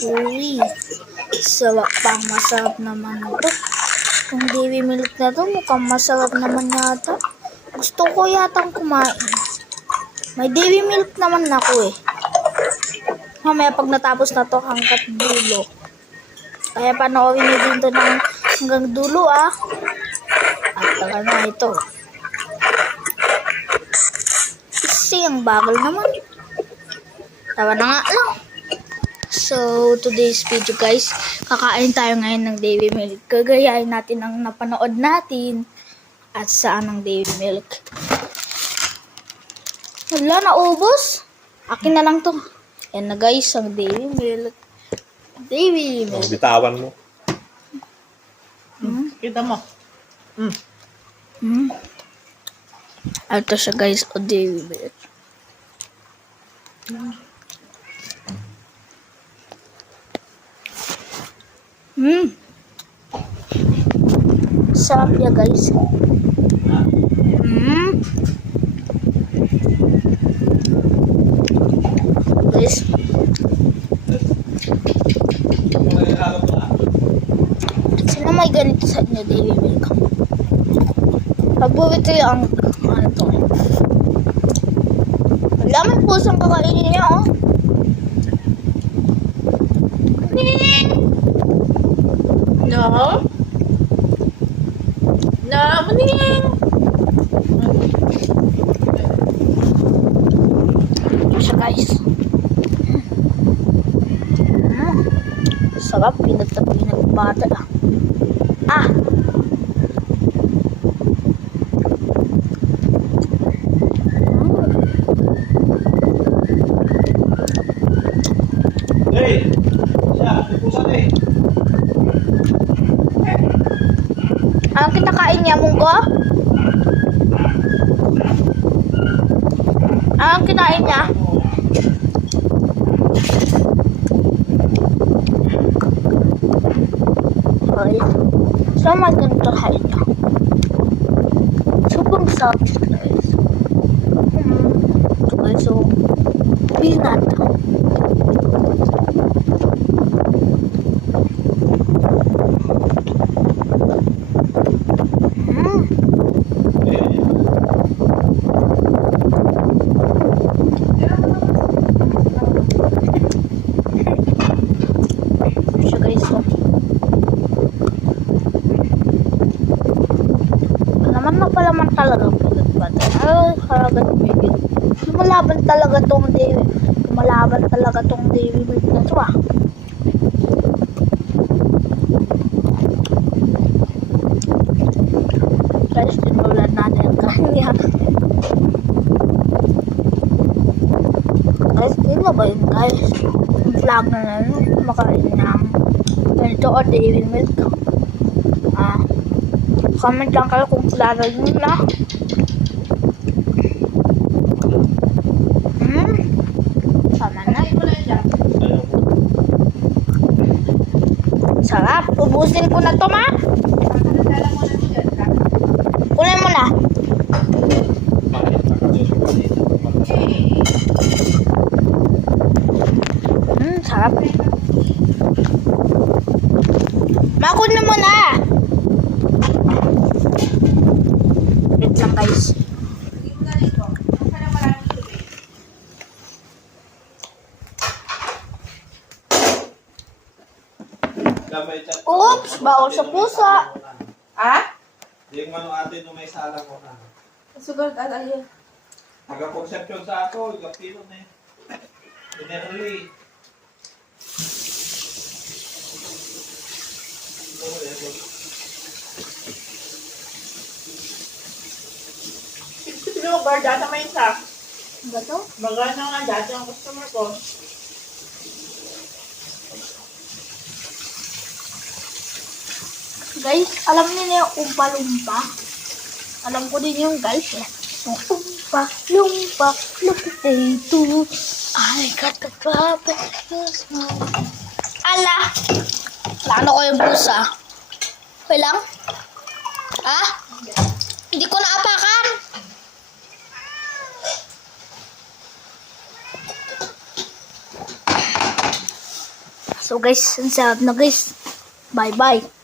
Uy, pang masarap naman ito. Yung dairy milk na to, mukhang masarap naman yata. Gusto ko yatang kumain. May dairy milk naman ako eh. Mamaya pag natapos na to hanggat dulo. Kaya panoorin nyo din to ng hanggang dulo ah. At tara na ito. Kasi ang bagal naman. Tara na nga lang. So, today's video guys, kakain tayo ngayon ng dairy milk. Gagayain natin ang napanood natin at saan ang dairy milk. Wala, naubos. Akin na lang to. Yan na guys, ang dairy milk. Dairy milk. Bitawan mo. Kita mo. Ito siya guys, o dairy milk. Sarap ya guys. Guys. Sino may ganito sa inyo dairy milk? Paborito yung ano to. Wala, may pusang kakainin niya oh. No. No, maning. Ito siya guys. Sarap, pinagpata ah. Hey! Siya, pupusan eh. Anong kinakain niya, munggo? Anong kinain niya? Okay. So, ganito kain niya. Sobrang sarap guys. Okay, so, peanut. Siya guys, so. Palaman talaga pagkakbata. Ay, haragat bigit. Lumalaban talaga tong dairy. Lumalaban talaga tong dairy milk na to ah. Guys, tinulan natin ang kanya. Guys, sino ba yun guys? Yung vlog na lang, kumakain ng ganito o dairy milk. Comment lang kayo kung klaro nyo na. Sama na. Sarap. Ubusin ko na to ma. Kunin mo na. Sarap. Ma, kunin mo na. Wait lang guys. Oops! Bawal sa pusa. Ah? Yung ano atin nung may salang ko na. Sugal ka tayo. Taga-conception sa ako, yung pilot na yun. Generally. Sino bar data may isa? Ano ba to? Magana nga dati ang customer ko. Guys, alam niyo na yung umpa-lumpa? Alam ko din yung guys eh. Yung umpa-lumpa, look at ito. I got the properties. Ala! Lano ko yung pusa. Okay lang? Ha? Hindi ko naapakan. So guys, ang sarap na guys. Bye bye.